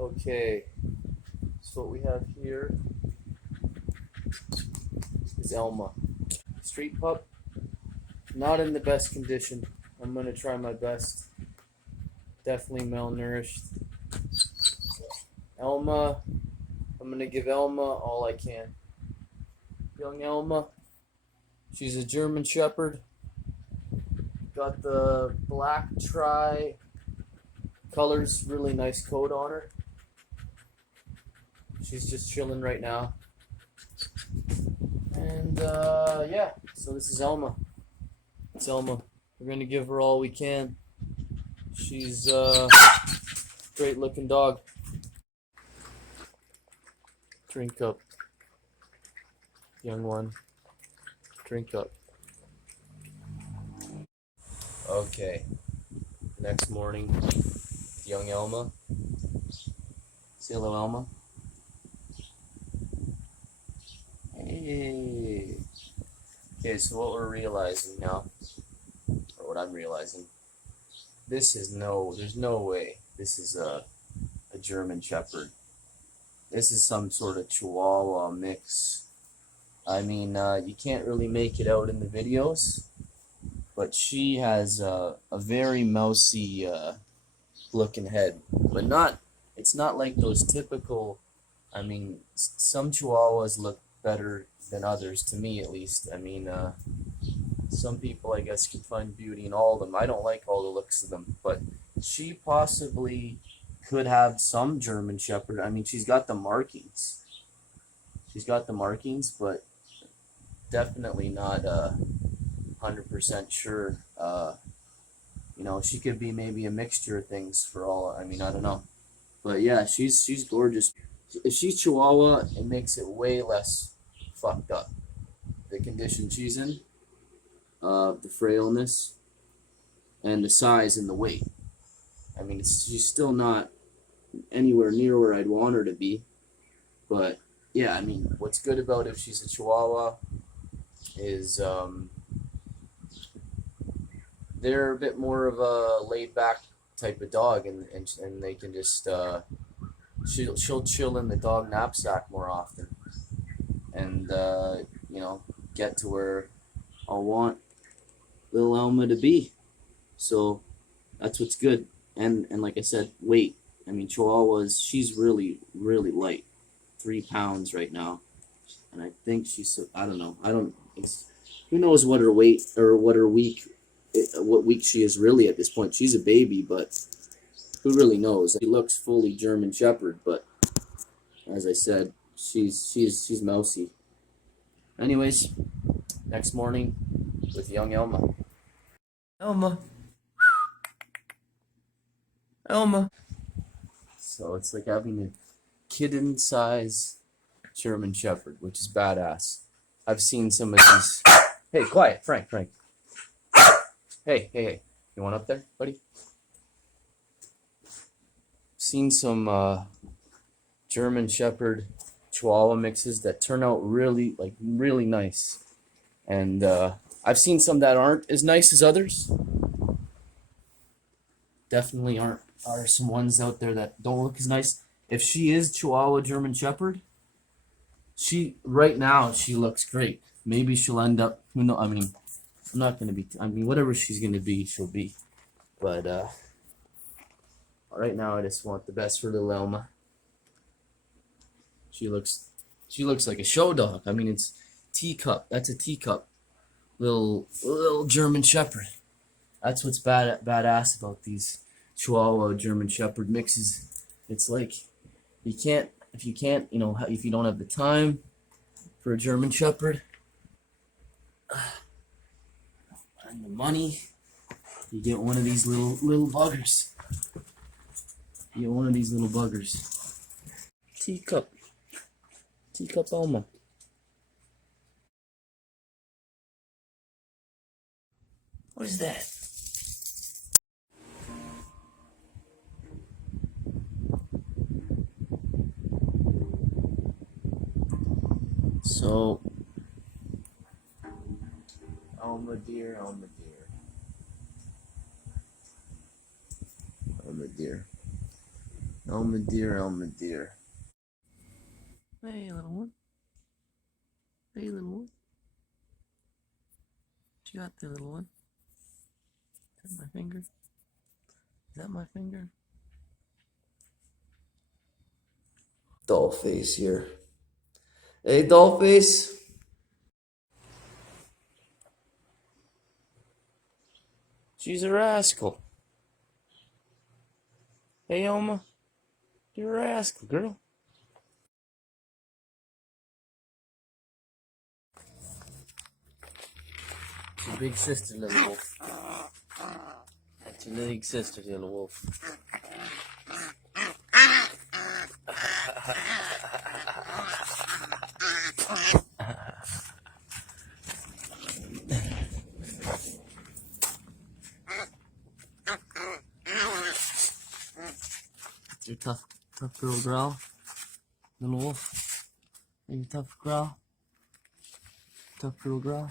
Okay, so what we have here is Elma. Street pup, not in the best condition. I'm gonna try my best. Definitely malnourished. Elma, I'm gonna give Elma all I can. Young Elma, she's a German Shepherd. Got the black tri colors, really nice coat on her. She's just chilling right now. And yeah, so this is Elma. It's Elma. We're gonna give her all we can. She's a great looking dog. Drink up, young one. Drink up. Okay. Next morning, young Elma. Say hello, Elma. Hey. Okay, so what we're realizing now, or what I'm realizing, there's no way this is a German Shepherd. This is some sort of Chihuahua mix. I mean, you can't really make it out in the videos, but she has a very mousy looking head, but it's not like those typical, I mean, some Chihuahuas look better than others, to me at least. I mean, some people, I guess, can find beauty in all of them. I don't like all the looks of them, but she possibly could have some German Shepherd. I mean, she's got the markings. But definitely not 100% sure. She could be maybe a mixture of things for all. I mean, I don't know. But yeah, she's gorgeous. If she's Chihuahua, it makes it way less fucked up. The condition she's in, the frailness, and the size and the weight. I mean, she's still not anywhere near where I'd want her to be. But yeah, I mean, what's good about if she's a Chihuahua is they're a bit more of a laid back type of dog, and they can just she'll chill in the dog knapsack more often, and get to where I'll want little Elma to be. So that's what's good. And like I said, weight. I mean, Chihuahuas, she's really, really light. 3 pounds right now. And I think I don't know. Who knows what her weight or what week she is really at this point. She's a baby, but who really knows? She looks fully German Shepherd, but as I said, she's mousy. Anyways, next morning with young Elma. Elma. So it's like having a kitten size German Shepherd, which is badass. I've seen some of these. Hey, quiet, Frank. Hey. You want up there, buddy? Seen some German Shepherd Chihuahua mixes that turn out really nice. And I've seen some that aren't as nice as others. Definitely are some ones out there that don't look as nice. If she is Chihuahua German Shepherd, right now she looks great. Maybe she'll end up, I mean, I'm not going to be, whatever she's going to be, she'll be. But right now I just want the best for little Elma. She looks like a show dog. I mean, it's teacup. That's a teacup. Little German Shepherd. That's what's badass about these Chihuahua German Shepherd mixes. It's like if you don't have the time for a German Shepherd and the money, you get one of these little buggers. Teacup Elma. What is that? So, Elma dear. Elma dear, Elma dear. Hey, little one. Hey, little one. What you got there, little one? Is that my finger? Is that my finger? Dollface here. Hey, Dollface. She's a rascal. Hey, Elma. You're a rascal, girl. It's your big sister, little wolf. That's your big sister, little wolf. It's your tough girl growl, little wolf. Are you tough growl? Tough girl growl.